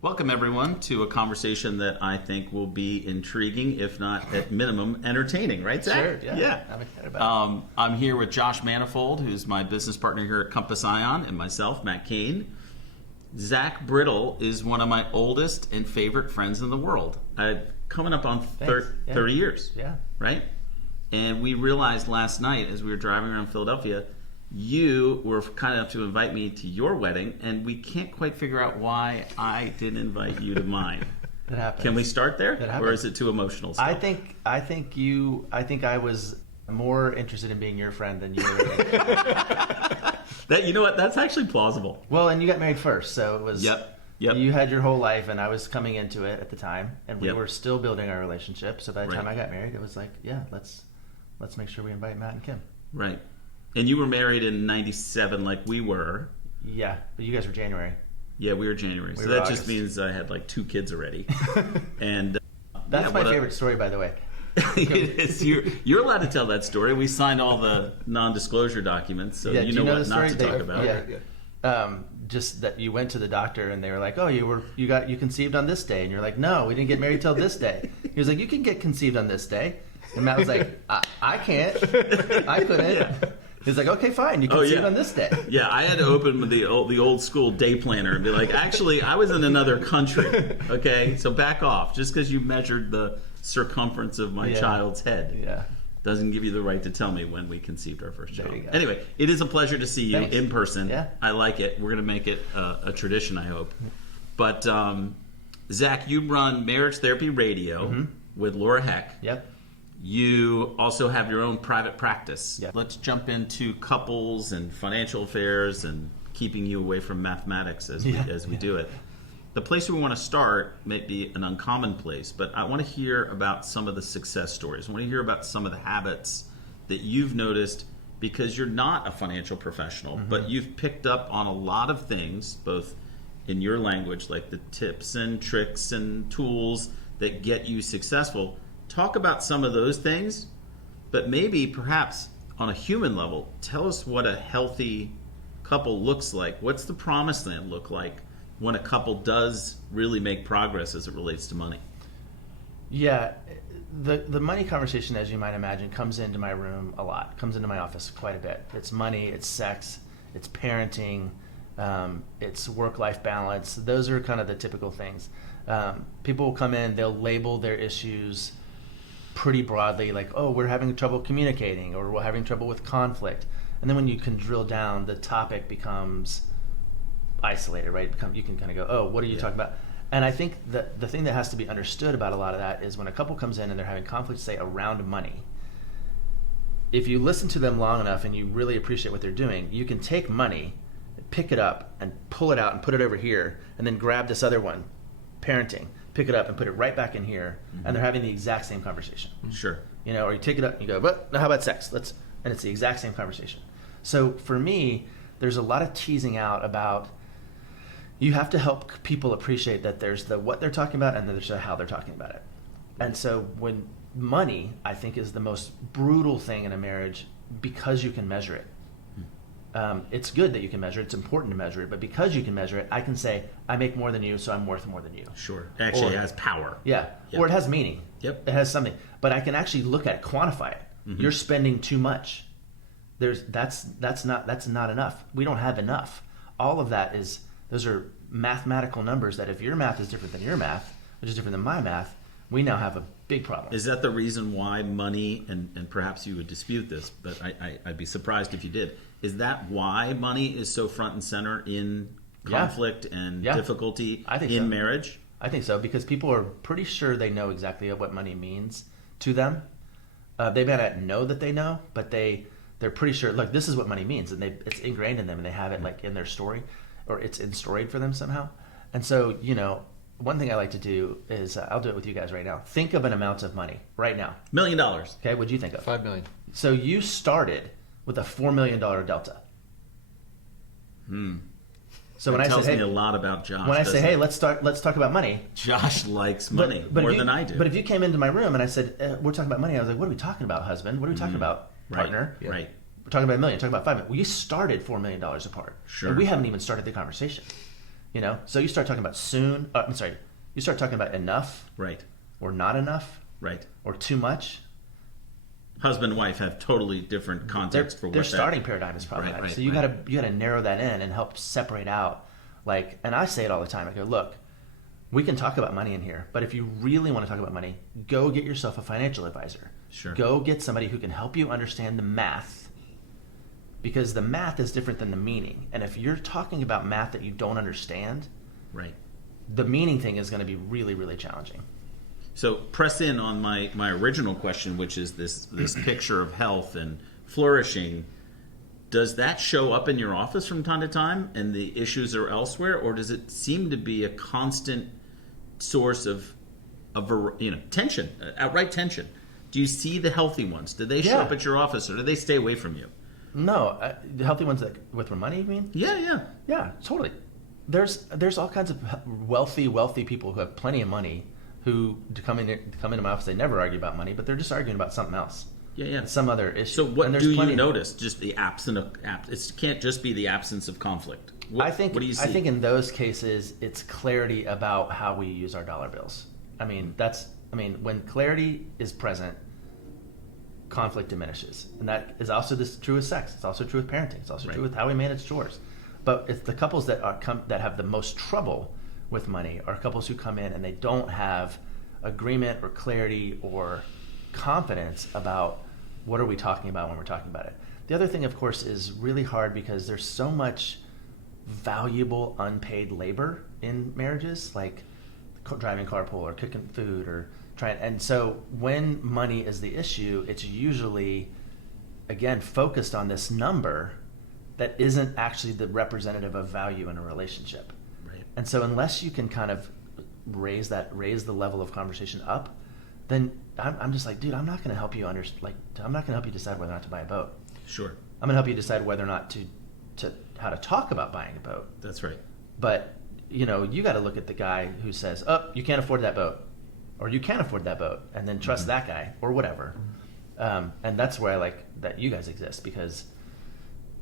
Welcome, everyone, to a conversation that I think will be intriguing, if not at minimum entertaining. Right, Zach? Sure, yeah. I'm excited about it. I'm here with Josh Manifold, who's my business partner here at Compass Ion, and myself, Matt Kane. Zach Brittle is one of my oldest and favorite friends in the world. Coming up on 30 years. Yeah. Right? And we realized last night as we were driving around Philadelphia, you were kind enough to invite me to your wedding, and we can't quite figure out why I didn't invite you to mine. It happens. Can we start there, It happens. or is it too emotional stuff? I think I was more interested in being your friend than you were. That, you know what? That's actually plausible. Well, and you got married first, so it was. Yep. You had your whole life, and I was coming into it at the time, and we Yep. were still building our relationship. So by the time Right. I got married, it was like, yeah, let's make sure we invite Matt and Kim. Right. And you were married in '97, like we were. Yeah, but you guys were January. Yeah, we were January. We So were that August. just means I had like 2 kids already. And That's my favorite story, by the way. It is. You're allowed to tell that story. We signed all the non-disclosure documents, so Yeah, you do know the what not to story? talk about. Yeah. Just that you went to the doctor and they were like, "Oh, you conceived on this day," and you're like, "No, we didn't get married till this day." He was like, "You can get conceived on this day," and Matt was like, "I can't, I couldn't." Yeah. He's like, "Okay, fine, you conceived on this day." Yeah, I had to open the old school day planner and be like, actually, I was in another country. Okay, so back off. Just because you measured the circumference of my child's head. Yeah. Doesn't give you the right to tell me when we conceived our first There child. you go. Anyway, it is a pleasure to see you Thanks. in person. Yeah. I like it. We're going to make it a tradition, I hope. But Zach, you run Marriage Therapy Radio with Laura Heck. Yep. You also have your own private practice. Yep. Let's jump into couples and financial affairs and keeping you away from mathematics as we do it. The place we want to start may be an uncommon place, but I want to hear about some of the success stories. I want to hear about some of the habits that you've noticed because you're not a financial professional, but you've picked up on a lot of things, both in your language, like the tips and tricks and tools that get you successful. Talk about some of those things, but maybe perhaps on a human level, tell us what a healthy couple looks like. What's the promised land look like when a couple does really make progress as it relates to money? Yeah, the money conversation, as you might imagine, comes into my room a lot. Comes into my office quite a bit. It's money, it's sex, it's parenting, it's work-life balance. Those are kind of the typical things. People will come in, they'll label their issues pretty broadly, like, oh, we're having trouble communicating, or we're having trouble with conflict. And then when you can drill down, the topic becomes isolated, right? You can kind of go, oh, what are you talking about? And I think the thing that has to be understood about a lot of that is when a couple comes in and they're having conflict, say, around money, if you listen to them long enough and you really appreciate what they're doing, you can take money, pick it up and pull it out and put it over here, and then grab this other one, parenting, pick it up and put it right back in here, and they're having the exact same conversation. Sure. You know, or you take it up and you go, but how about sex? And it's the exact same conversation. So for me, there's a lot of teasing out about, you have to help people appreciate that there's the what they're talking about and there's the how they're talking about it. And so when money, I think, is the most brutal thing in a marriage because you can measure it. It's good that you can measure it. It's important to measure it. But because you can measure it, I can say, I make more than you, so I'm worth more than you. Sure. Actually, it has power. Yeah. Yep. Or it has meaning. Yep. It has something. But I can actually look at it, quantify it. You're spending too much. That's not enough. We don't have enough. All of that those are mathematical numbers that if your math is different than your math, which is different than my math, we now have a big problem. Is that the reason why money, and perhaps you would dispute this, but I'd be surprised if you did, is that why money is so front and center in conflict and difficulty in marriage? I think so, because people are pretty sure they know exactly what money means to them. They may not know that they know, but they're pretty sure, look, this is what money means, and it's ingrained in them, and they have it like in their story, or it's instoried for them somehow. And so, one thing I like to do is, I'll do it with you guys right now. Think of an amount of money right now. $1 million. Okay, what'd you think of? $5 million. So you started with a $4 million delta. So when That I tells say, me hey, a lot about Josh. when I say, doesn't hey, it? let's talk about money. Josh likes money more than I do. But if you came into my room and I said, we're talking about money, I was like, what are we talking about, husband? What are we talking about, partner? Right. We're talking about $1 million, talking about $5 million. We started $4 million apart. Sure. And we haven't even started the conversation. So you start talking about you start talking about enough Right. or not enough Right. or too much. Husband and wife have totally different context for what Their starting paradigm is Right, problematic. right, So you right. gotta narrow that in and help separate out. And I say it all the time. I go, look, we can talk about money in here, but if you really want to talk about money, go get yourself a financial advisor. Sure. Go get somebody who can help you understand the math, because the math is different than the meaning. And if you're talking about math that you don't understand, Right. the meaning thing is going to be really, really challenging. So press in on my original question, which is this picture of health and flourishing. Does that show up in your office from time to time and the issues are elsewhere, or does it seem to be a constant source of tension, outright tension? Do you see the healthy ones? Do they show Yeah. up at your office, or do they stay away from you? No, the healthy ones that with more money, you mean? Yeah. Yeah, totally. There's all kinds of wealthy people who have plenty of money who come into my office. They never argue about money, but they're just arguing about something else. Yeah. Some other issue. So what And there's do you plenty- notice? Just the absence of it can't just be the absence of conflict. I think What do you see? I think in those cases it's clarity about how we use our dollar bills. When clarity is present, conflict diminishes, and that is also true with sex. It's also true with parenting. It's also true with how we manage chores. But it's the couples that have the most trouble with money are couples who come in and they don't have agreement or clarity or confidence about what are we talking about when we're talking about it. The other thing, of course, is really hard because there's so much valuable unpaid labor in marriages, like driving carpool or cooking food or trying. And so when money is the issue, it's usually, again, focused on this number that isn't actually the representative of value in a relationship. Right. And so unless you can kind of raise the level of conversation up, then I'm just like, dude, I'm not going to help you I'm not going to help you decide whether or not to buy a boat. Sure. I'm going to help you decide whether or not to how to talk about buying a boat. That's right. But you got to look at the guy who says, "Oh, you can't afford that boat," or "You can afford that boat," and then trust that guy or whatever. And that's where I like that you guys exist, because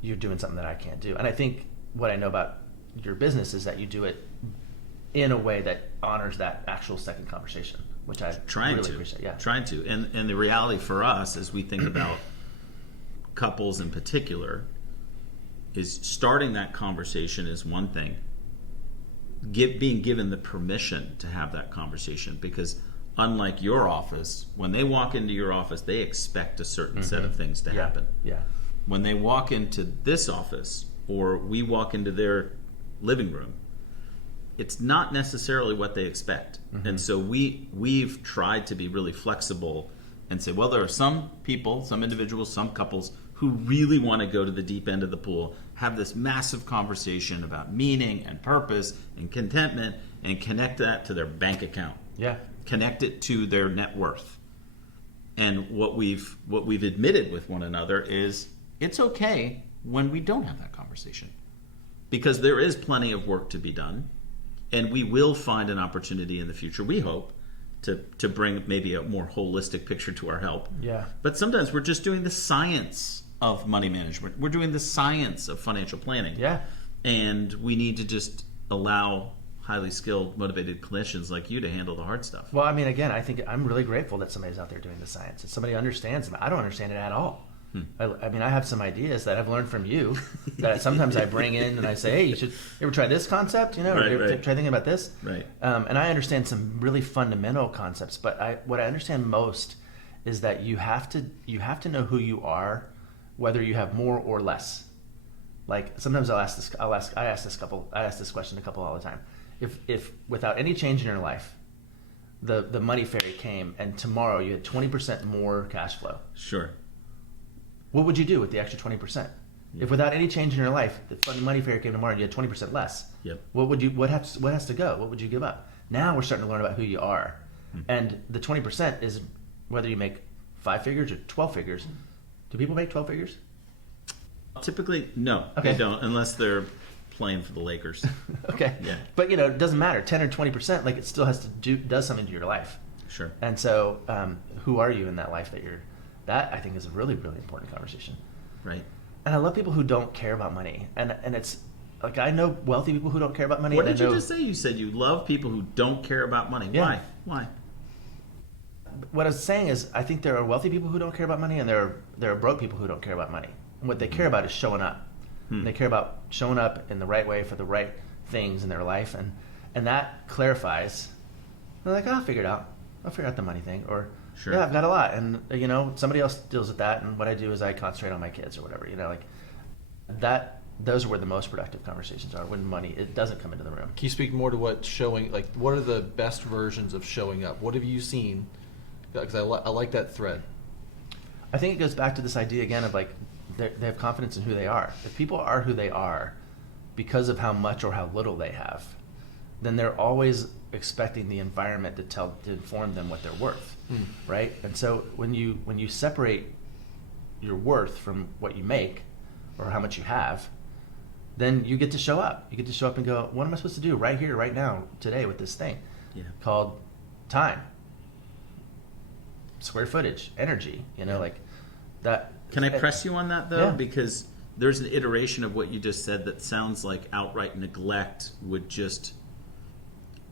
you're doing something that I can't do. And I think what I know about your business is that you do it in a way that honors that actual second conversation, which I really appreciate. Yeah, trying to. And the reality for us, as we think about couples in particular, is starting that conversation is one thing. Being given the permission to have that conversation, because unlike your office, when they walk into your office, they expect a certain set of things to happen. Yeah. When they walk into this office, or we walk into their living room, it's not necessarily what they expect. And so we've tried to be really flexible and say, well, there are some people, some individuals, some couples who really want to go to the deep end of the pool, have this massive conversation about meaning and purpose and contentment, and connect that to their bank account. Yeah. Connect it to their net worth. And what we've admitted with one another is it's okay when we don't have that conversation, because there is plenty of work to be done, and we will find an opportunity in the future, we hope, to bring maybe a more holistic picture to our help. Yeah. But sometimes we're just doing the science of money management. We're doing the science of financial planning. Yeah. And we need to just allow highly skilled, motivated clinicians like you to handle the hard stuff. Well, again, I think I'm really grateful that somebody's out there doing the science. That somebody understands it. I don't understand it at all. I have some ideas that I've learned from you that sometimes I bring in and I say, hey, you ever try this concept? Or try thinking about this? Right. And I understand some really fundamental concepts, but what I understand most is that you have to know who you are, whether you have more or less. Like sometimes I ask this question to couple all the time. If without any change in your life, the money fairy came and tomorrow you had 20% more cash flow. Sure. What would you do with the extra 20%? If without any change in your life, the money fairy came tomorrow and you had 20% less, Yep. what has to go? What would you give up? Now we're starting to learn about who you are. And the 20% is whether you make 5 figures or 12 figures. Do people make 12 figures? Typically, no, Okay. they don't, unless they're playing for the Lakers. Okay. Yeah. But it doesn't matter. 10 or 20%, like it still does something to your life. Sure. And so, who are you in that life that I think is a really, really important conversation. Right. And I love people who don't care about money. And like I know wealthy people who don't care about money. What and did I you know, just say? You said you love people who don't care about money. Yeah. Why? What I was saying is, I think there are wealthy people who don't care about money, and there are broke people who don't care about money. And what they care about is showing up. They care about showing up in the right way for the right things in their life, and that clarifies. They're like, oh, I'll figure it out. I'll figure out the money thing, or Sure. yeah, I've got a lot, and somebody else deals with that, and what I do is I concentrate on my kids or whatever. Like that. Those are where the most productive conversations are, when money it doesn't come into the room. Can you speak more to what what are the best versions of showing up? What have you seen? Because I like that thread. I think it goes back to this idea again of like they have confidence in who they are. If people are who they are because of how much or how little they have, then they're always expecting the environment to inform them what they're worth, right? And so when you separate your worth from what you make or how much you have, then you get to show up. You get to show up and go, what am I supposed to do right here, right now, today with this thing called time, square footage, energy, like that. Can I press you on that though? Yeah. Because there's an iteration of what you just said that sounds like outright neglect would just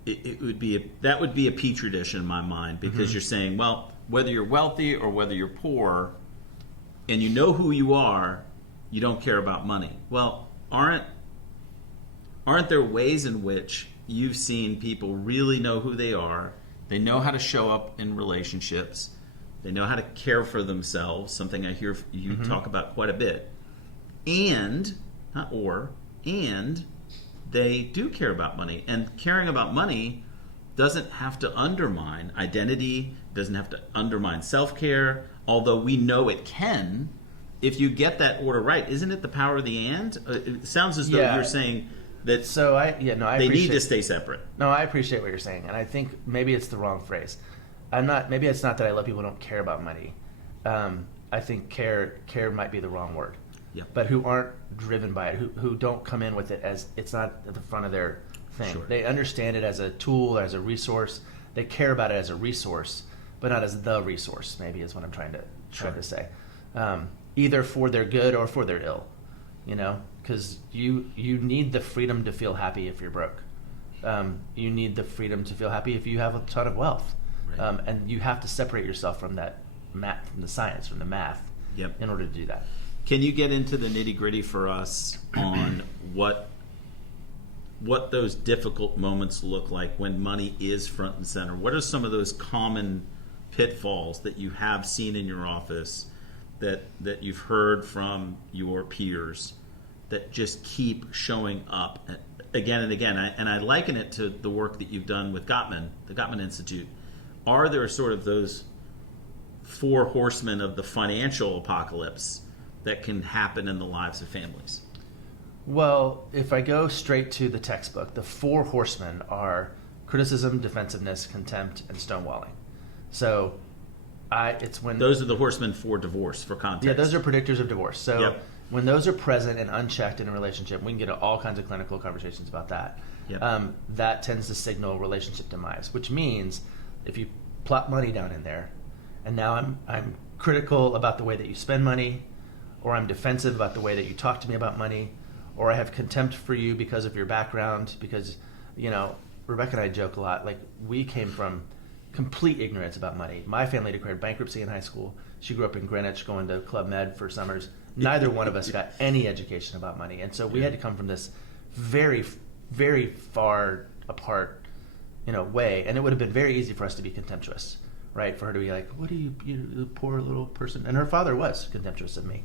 it would be that would be a petri dish in my mind, because you're saying, well, whether you're wealthy or whether you're poor and you know who you are, you don't care about money. Well, aren't there ways in which you've seen people really know who they are? They know how to show up in relationships. They know how to care for themselves, something I hear you talk about quite a bit. And they do care about money. And caring about money doesn't have to undermine identity, doesn't have to undermine self-care, although we know it can if you get that order right. Isn't it the power of the and? It sounds as though you're saying that they need to stay separate. No, I appreciate what you're saying, and I think maybe it's the wrong phrase. Maybe it's not that I love people who don't care about money. I think care might be the wrong word. Yeah. But who aren't driven by it, who don't come in with it as it's not at the front of their thing. Sure. They understand it as a tool, as a resource. They care about it as a resource, but not as the resource. Maybe is what I'm trying to say. Either for their good or for their ill, because you need the freedom to feel happy if you're broke. You need the freedom to feel happy if you have a ton of wealth, Right. and you have to separate yourself from that math, from the science, from the math, in order to do that. Can you get into the nitty-gritty for us on what those difficult moments look like when money is front and center? What are some of those common pitfalls that you have seen in your office that you've heard from your peers that just keep showing up again and again? And I liken it to the work that you've done with Gottman, the Gottman Institute. Are there sort of those four horsemen of the financial apocalypse that can happen in the lives of families? Well, if I go straight to the textbook, the four horsemen are criticism, defensiveness, contempt, and stonewalling. So it's when those are the horsemen for divorce, for context. Yeah, those are predictors of divorce. So Yep. when those are present and unchecked in a relationship, we can get into all kinds of clinical conversations about that. Yep. That tends to signal relationship demise, which means if you plop money down in there, and now I'm critical about the way that you spend money, or I'm defensive about the way that you talk to me about money, or I have contempt for you because of your background, because, Rebecca and I joke a lot, like we came from complete ignorance about money. My family declared bankruptcy in high school. She grew up in Greenwich going to Club Med for summers. Neither one of us got any education about money. And so we had to come from this very, very far apart, way. And it would have been very easy for us to be contemptuous, right? For her to be like, what are you poor little person? And her father was contemptuous of me.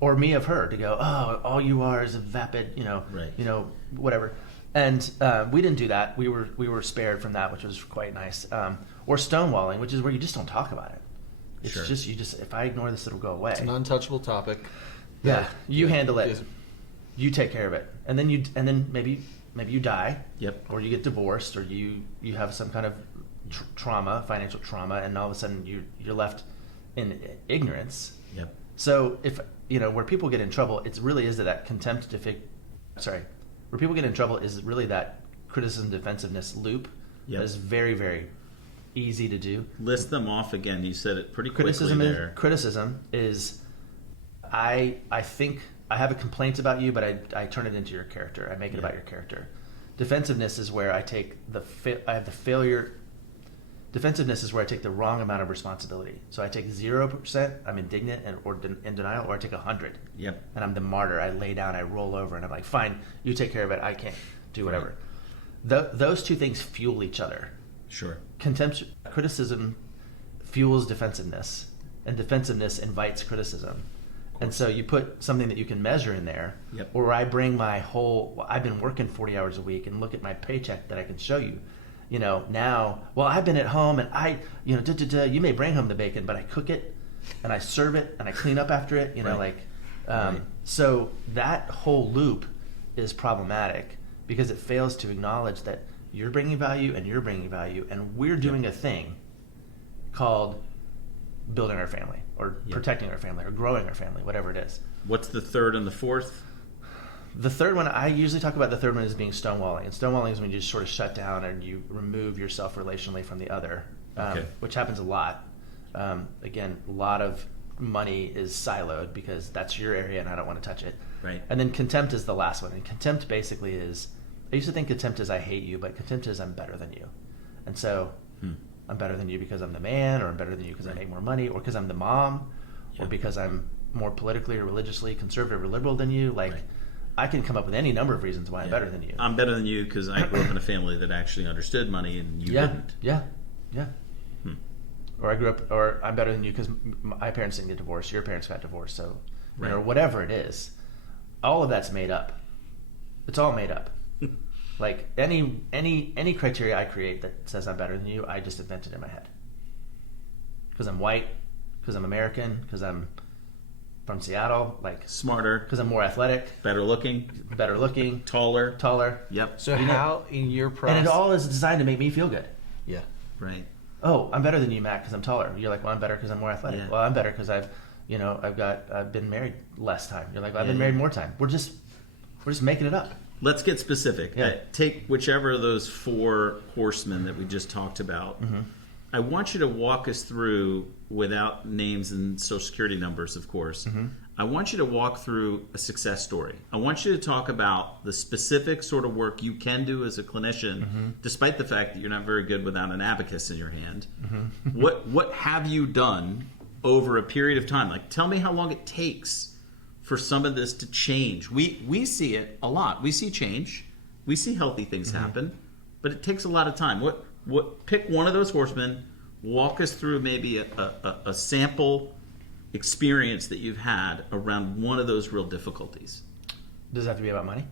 Or me of her, to go, oh, all you are is a vapid, Right. Whatever. And we didn't do that. We were spared from that, which was quite nice. Or stonewalling, which is where you just don't talk about it. It's Sure. just if I ignore this, it'll go away. It's an untouchable topic. Yeah, you handle it. Yes. You take care of it, and then maybe you die. Yep. Or you get divorced, or you have some kind of trauma, financial trauma, and all of a sudden you're left in ignorance. Yep. So if where people get in trouble, it really is that contempt where people get in trouble is really that criticism defensiveness loop. Yep. That is very, very easy to do. List them off again. You said it pretty quickly there. Criticism is I think I have a complaint about you, but I turn it into your character. I make it about your character. Defensiveness is where I take Defensiveness is where I take the wrong amount of responsibility. So I take 0%, I'm indignant or in denial, or I take 100. Yep. And I'm the martyr. I lay down, I roll over, and I'm like, fine, you take care of it. I can't do whatever. Those two things fuel each other. Sure. Criticism fuels defensiveness, and defensiveness invites criticism. And so you put something that you can measure in there, or I bring I've been working 40 hours a week, and look at my paycheck that I can show you. Now, I've been at home, and you may bring home the bacon, but I cook it, and I serve it, and I clean up after it, So that whole loop is problematic because it fails to acknowledge that you're bringing value and you're bringing value, and we're doing a thing called building our family or protecting our family or growing our family, whatever it is. What's the third and the fourth? The third one, I usually talk about the third one as being stonewalling. And stonewalling is when you just sort of shut down and you remove yourself relationally from the other, which happens a lot. Again, a lot of money is siloed because that's your area and I don't want to touch it. Right. And then contempt is the last one. And contempt basically is, I used to think contempt is I hate you, but contempt is I'm better than you. And so I'm better than you because I'm the man, or I'm better than you because I make more money, or because I'm the mom, or because I'm more politically or religiously conservative or liberal than you. I can come up with any number of reasons why I'm better than you. I'm better than you because I grew up in a family that actually understood money and you didn't. Yeah. Or I grew up, or I'm better than you because my parents didn't get divorced, your parents got divorced, so, or whatever it is. All of that's made up. It's all made up. Like any criteria I create that says I'm better than you, I just invented in my head. Because I'm white, because I'm American, because I'm from Seattle, smarter, because I'm more athletic, better looking, taller. Yep. So how in your process, and it all is designed to make me feel good. Yeah. Right. Oh, I'm better than you, Matt, because I'm taller. You're like, well, I'm better because I'm more athletic. Yeah. Well, I'm better because I've been married less time. You're like, well, I've been married more time. We're just making it up. Let's get specific. Yeah. Take whichever of those four horsemen that we just talked about. Mm-hmm. I want you to walk us through, without names and social security numbers, of course. Mm-hmm. I want you to walk through a success story. I want you to talk about the specific sort of work you can do as a clinician, despite the fact that you're not very good without an abacus in your hand. What have you done over a period of time? Tell me how long it takes for some of this to change. We see it a lot. We see change. We see healthy things happen, but it takes a lot of time. Pick one of those horsemen, walk us through maybe a sample experience that you've had around one of those real difficulties. Does it have to be about money?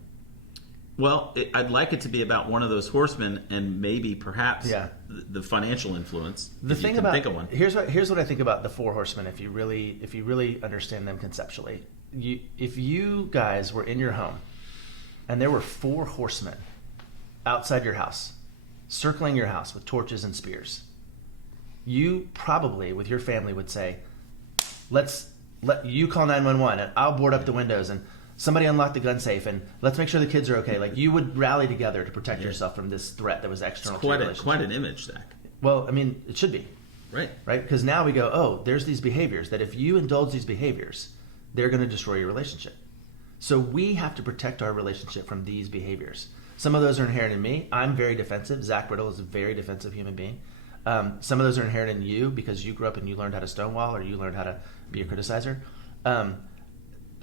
Well, I'd like it to be about one of those horsemen and maybe perhaps the financial influence. The if thing you can about think of one. here's what I think about the four horsemen. If you really understand them conceptually, if you guys were in your home and there were four horsemen outside your house, circling your house with torches and spears, you probably with your family would say, let you call 911 and I'll board up the windows and somebody unlock the gun safe and let's make sure the kids are okay. You would rally together to protect yourself from this threat that was external to your relationship. Quite an image, Zach. Well, I mean, it should be. Right. Because now we go, oh, there's these behaviors that if you indulge these behaviors, they're going to destroy your relationship. So we have to protect our relationship from these behaviors. Some of those are inherent in me. I'm very defensive. Zach Brittle is a very defensive human being. Some of those are inherent in you because you grew up and you learned how to stonewall or you learned how to be a criticizer.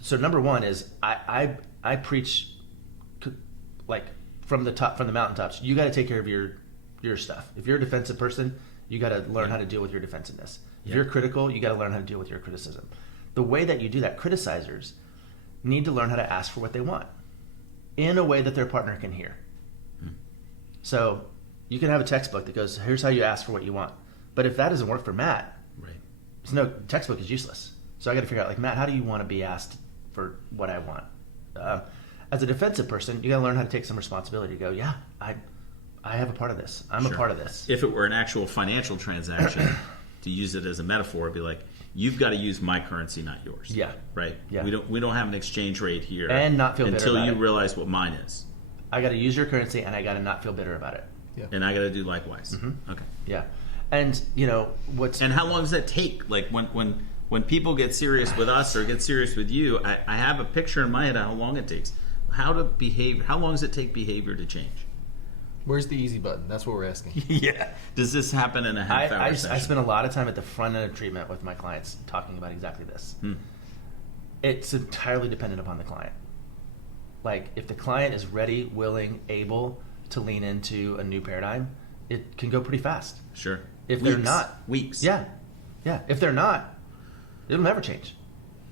So number one is I preach from the mountaintops. You got to take care of your stuff. If you're a defensive person, you got to learn how to deal with your defensiveness. If you're critical, you got to learn how to deal with your criticism. The way that you do that, criticizers need to learn how to ask for what they want in a way that their partner can hear. So you can have a textbook that goes, here's how you ask for what you want. But if that doesn't work for Matt, textbook is useless. So I got to figure out, Matt, how do you want to be asked for what I want? As a defensive person, you got to learn how to take some responsibility. Go, yeah, I have a part of this. I'm a part of this. If it were an actual financial transaction, to use it as a metaphor, it'd be like, you've got to use my currency, not yours. Yeah. Right? Yeah. We don't have an exchange rate here. And not feel bitter until about you it. realize what mine is. I got to use your currency and I got to not feel bitter about it. Yeah. And I got to do likewise. Okay. Yeah. And, what's... And how long does that take? When when people get serious with us or get serious with you, I have a picture in my head of how long it takes. How long does it take behavior to change? Where's the easy button? That's what we're asking. Yeah. Does this happen in a half-hour session? I spend a lot of time at the front end of treatment with my clients talking about exactly this. It's entirely dependent upon the client. Like, if the client is ready, willing, able to lean into a new paradigm, it can go pretty fast. Sure. If they're not, weeks. Yeah. If they're not, it'll never change.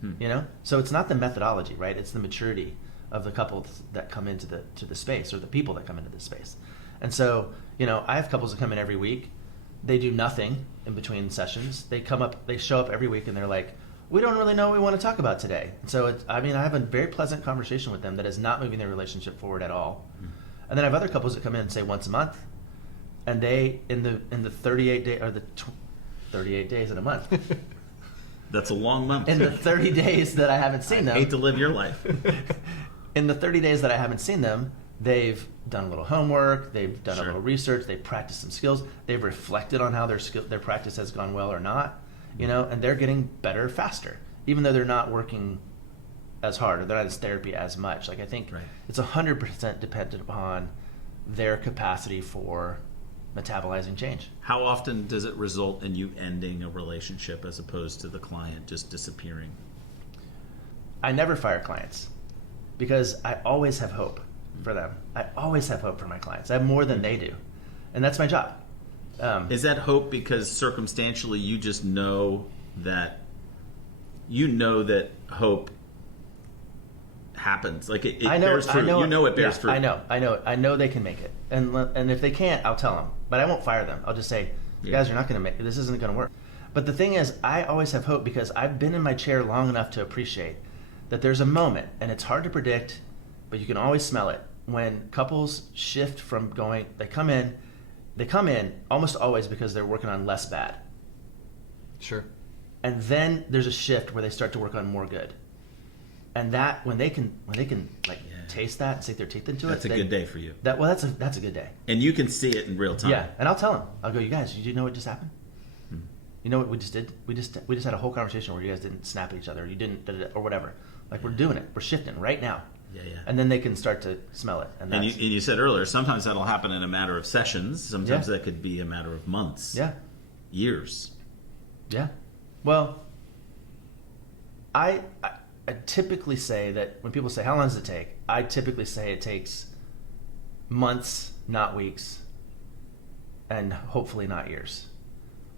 You know. So it's not the methodology, right? It's the maturity of the couples that come into the space, or the people that come into the space. And so, you know, I have couples that come in every week. They do nothing in between sessions. They show up every week, and they're like, we don't really know what we want to talk about today. So I have a very pleasant conversation with them that is not moving their relationship forward at all. And then I have other couples that come in, say, once a month, and they in the 38 day or the 38 days in a month. That's a long month. In the 30 days that I haven't seen them. I hate to live your life. In the 30 days that I haven't seen them, they've done a little homework, they've done a little research, they've practiced some skills, they've reflected on how their practice has gone well or not, you know, and they're getting better faster, even though they're not working as hard, or they're not in therapy as much. Like, I think it's 100% dependent upon their capacity for metabolizing change. How often does it result in you ending a relationship as opposed to the client just disappearing? I never fire clients because I always have hope for them. I always have hope for my clients. I have more than they do, and that's my job. Is that hope because circumstantially you just know that hope happens? Like it bears fruit. It bears fruit. I know they can make it, and if they can't, I'll tell them. But I won't fire them. I'll just say, you guys are not going to make it. This isn't going to work. But the thing is, I always have hope because I've been in my chair long enough to appreciate that there's a moment, and it's hard to predict, but you can always smell it, when couples shift from they come in almost always because they're working on less bad. Sure. And then there's a shift where they start to work on more good. And that when they can taste that and sink their teeth into that's a good day for you. That's a good day. And you can see it in real time. Yeah, and I'll tell them. I'll go, you guys, you know what just happened? You know what we just did? We just had a whole conversation where you guys didn't snap at each other, you didn't, or whatever. Like, we're doing it. We're shifting right now. Yeah. And then they can start to smell it. And you said earlier, sometimes that'll happen in a matter of sessions. Sometimes that could be a matter of months. Yeah. Years. Yeah. Well, I typically say that when people say, how long does it take? I typically say it takes months, not weeks, and hopefully not years.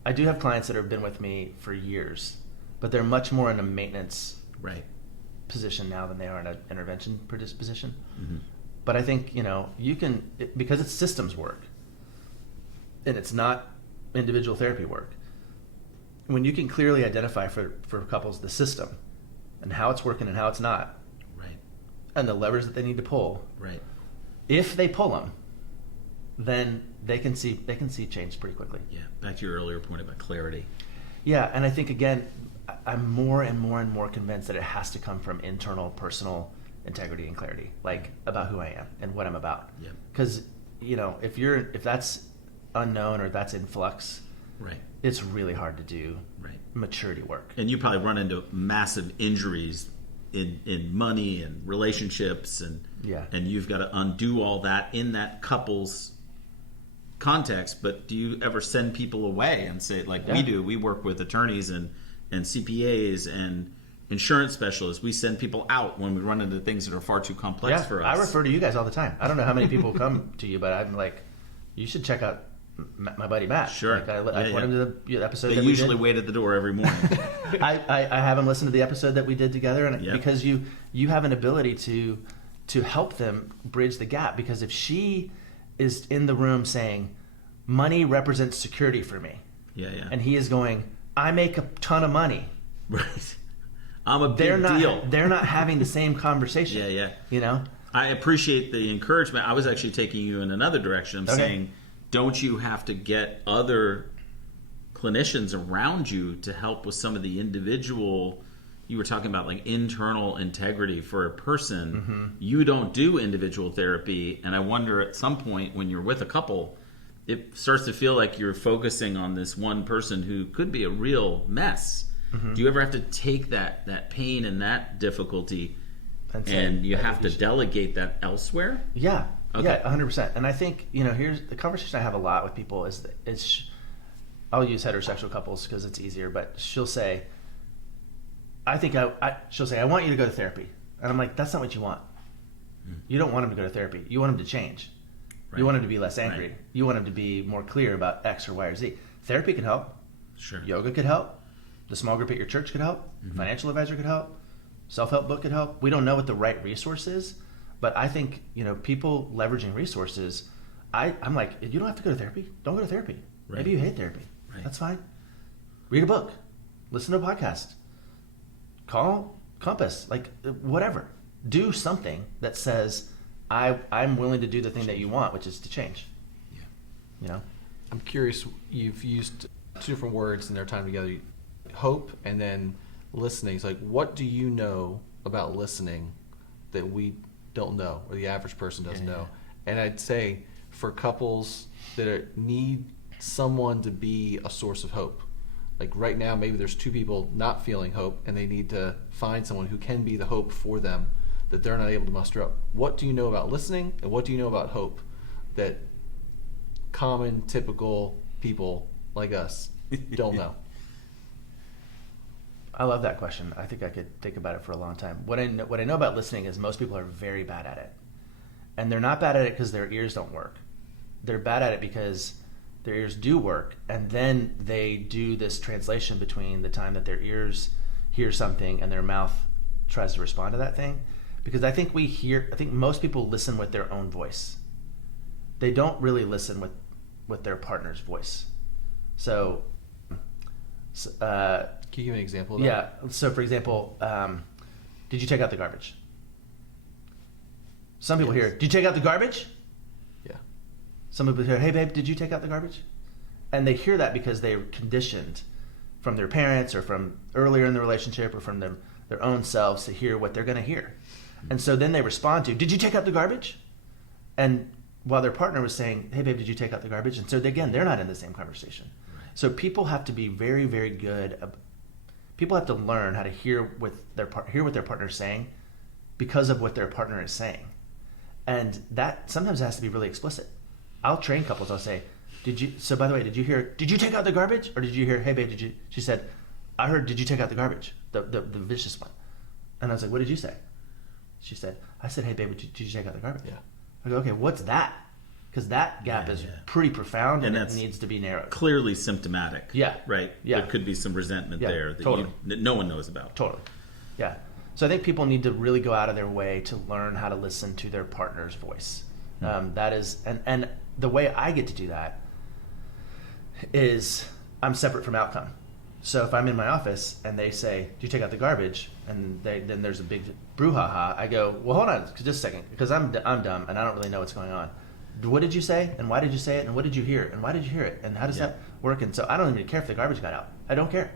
I do have clients that have been with me for years, but they're much more in a maintenance position now than they are in an intervention position. But I think, you can, because it's systems work and it's not individual therapy work, when you can clearly identify for couples the system and how it's working and how it's not, and the levers that they need to pull, if they pull them, then they can see change pretty quickly. Yeah, back to your earlier point about clarity. Yeah, and I think, again, I'm more and more and more convinced that it has to come from internal personal integrity and clarity, like about who I am and what I'm about. Yeah. Because, if that's unknown or that's in flux, it's really hard to do maturity work. And you probably run into massive injuries in money and relationships, and you've got to undo all that in that couple's context. But do you ever send people away and say, like we do? We work with attorneys and CPAs and insurance specialists. We send people out when we run into things that are far too complex for us. I refer to you guys all the time. I don't know how many people come to you, but I'm like, you should check out my buddy Matt. Sure. Like I point him to the episode. They usually wait at the door every morning. I have him listen to the episode that we did together, and because you have an ability to help them bridge the gap. Because if she is in the room saying, money represents security for me, and he is going, I make a ton of money. Right. I'm a big deal. They're not having the same conversation. Yeah. I appreciate the encouragement. I was actually taking you in another direction. I'm saying, don't you have to get other clinicians around you to help with some of the individual, you were talking about like internal integrity for a person. You don't do individual therapy, and I wonder at some point when you're with a couple, it starts to feel like you're focusing on this one person who could be a real mess. Do you ever have to take that pain and that difficulty and you have to delegate that elsewhere? Yeah. Okay. Yeah, 100%. And I think, here's the conversation I have a lot with people is I'll use heterosexual couples because it's easier, but she'll say, she'll say, I want you to go to therapy. And I'm like, that's not what you want. You don't want him to go to therapy. You want him to change. Right. You want him to be less angry. Right. You want him to be more clear about X or Y or Z. Therapy can help. Sure. Yoga could help. The small group at your church could help. Financial advisor could help. Self-help book could help. We don't know what the right resource is, but I think, people leveraging resources, I'm like, you don't have to go to therapy. Don't go to therapy. Right. Maybe you hate therapy. Right. That's fine. Read a book. Listen to a podcast. Call Compass. Like, whatever. Do something that says, I'm willing to do the thing that you want, which is to change. Yeah. I'm curious, you've used two different words in their time together, hope and then listening. It's like, what do you know about listening that we don't know or the average person doesn't know? And I'd say for couples that need someone to be a source of hope, like right now maybe there's two people not feeling hope and they need to find someone who can be the hope for them that they're not able to muster up. What do you know about listening and what do you know about hope that common, typical people like us don't know? I love that question. I think I could think about it for a long time. What I know about listening is most people are very bad at it. And they're not bad at it because their ears don't work. They're bad at it because their ears do work, and then they do this translation between the time that their ears hear something and their mouth tries to respond to that thing. Because I think most people listen with their own voice. They don't really listen with their partner's voice. So can you give an example of that? yeah. So for example, did you take out the garbage? Some people hear, did you take out the garbage? Yeah. Some people hear, hey babe, did you take out the garbage? And they hear that because they're conditioned from their parents or from earlier in the relationship or from their own selves to hear what they're going to hear. And so then they respond to, did you take out the garbage? And while their partner was saying, hey babe, did you take out the garbage? And so again, they're not in the same conversation. So people have to be very, very good. People have to learn how to hear what their partner is saying because of what their partner is saying. And that sometimes has to be really explicit. I'll train couples. I'll say, by the way, did you take out the garbage? Or did you hear, hey babe, she said, I heard, did you take out the garbage? The vicious one. And I was like, what did you say? She said, I said, hey babe, did you take out the garbage? Yeah. I go, okay, what's that? Because that gap is pretty profound and it needs to be narrowed. Clearly symptomatic. Yeah. Right? Yeah. There could be some resentment there totally. that no one knows about. Totally. Yeah. So I think people need to really go out of their way to learn how to listen to their partner's voice. That is, and the way I get to do that is I'm separate from outcome. So if I'm in my office and they say, do you take out the garbage? And then there's a big brouhaha. I go, well, hold on just a second, because I'm dumb and I don't really know what's going on. What did you say? And why did you say it? And what did you hear? And why did you hear it? And how does that work? And so I don't even care if the garbage got out. I don't care.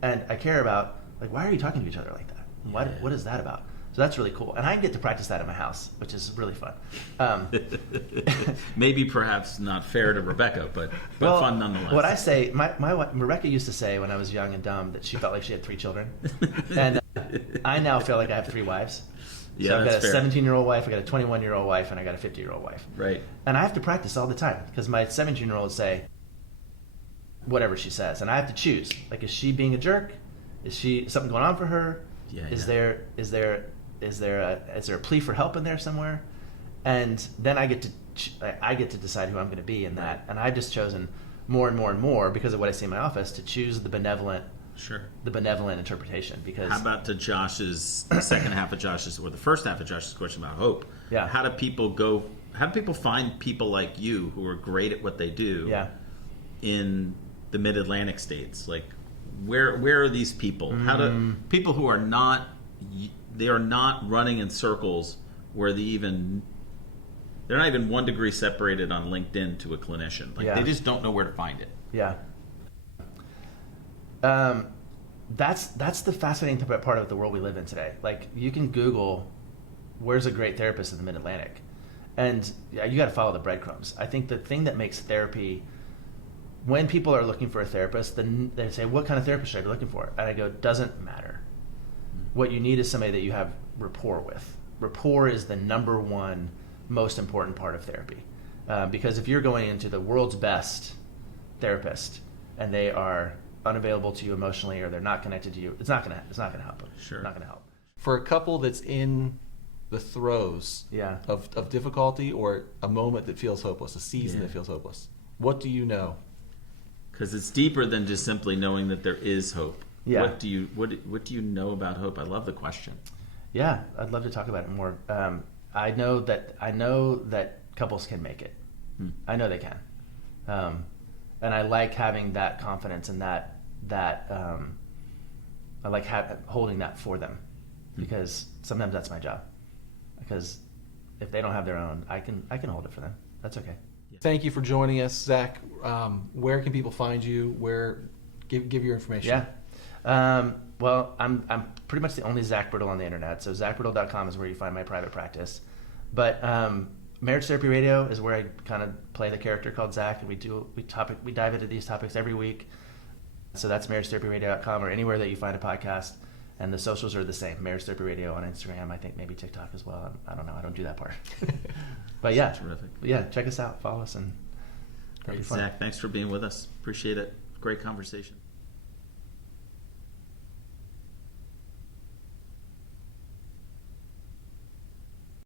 And I care about, like, why are you talking to each other like that? And what is that about? So that's really cool. And I get to practice that at my house, which is really fun. Maybe perhaps not fair to Rebecca, but fun nonetheless. What I say, my wife, Rebecca used to say when I was young and dumb that she felt like she had 3 children. And I now feel like I have 3 wives. Yeah, so I've got a fair. 17-year-old wife, I've got a 21-year-old wife, and I got a 50-year-old wife. Right. And I have to practice all the time because my 17-year-old would say whatever she says, and I have to choose. Like, is she being a jerk? Is something going on for her? Is there a plea for help in there somewhere? And then I get to decide who I'm going to be in that. And I've just chosen more and more and more because of what I see in my office to choose the benevolent interpretation. Because how about to Josh's second half of Josh's, or the first half of Josh's question about hope? Yeah. How do people find people like you who are great at what they do? Yeah. In the Mid-Atlantic states, like where are these people? How do people who are not running in circles where they're not even 1 degree separated on LinkedIn to a clinician. Like they just don't know where to find it. Yeah. That's the fascinating part of the world we live in today. Like, you can Google where's a great therapist in the Mid-Atlantic, and you got to follow the breadcrumbs. I think the thing that makes therapy when people are looking for a therapist, then they say, what kind of therapist should I be looking for? And I go, doesn't matter. What you need is somebody that you have rapport with. Rapport is the number one most important part of therapy. Because if you're going into the world's best therapist and they are unavailable to you emotionally, or they're not connected to you, it's not gonna help. Sure. Not gonna help. For a couple that's in the throes of difficulty, or a moment that feels hopeless, a season that feels hopeless, what do you know? Because it's deeper than just simply knowing that there is hope. Yeah. What do you know about hope? I love the question. Yeah, I'd love to talk about it more. I know that couples can make it. I know they can, and I like having that confidence and that I like holding that for them, because sometimes that's my job. Because if they don't have their own, I can hold it for them. That's okay. Thank you for joining us, Zach. Where can people find you? Give your information. Yeah. Well, I'm pretty much the only Zach Brittle on the internet. So zachbrittle.com is where you find my private practice. But Marriage Therapy Radio is where I kind of play the character called Zach, and we dive into these topics every week. So that's marriagetherapyradio.com, or anywhere that you find a podcast. And the socials are the same. Marriage Therapy Radio on Instagram. I think maybe TikTok as well. I don't know. I don't do that part. But yeah, Terrific. Yeah, check us out. Follow us, and Great, Zach. Thanks for being with us. Appreciate it. Great conversation.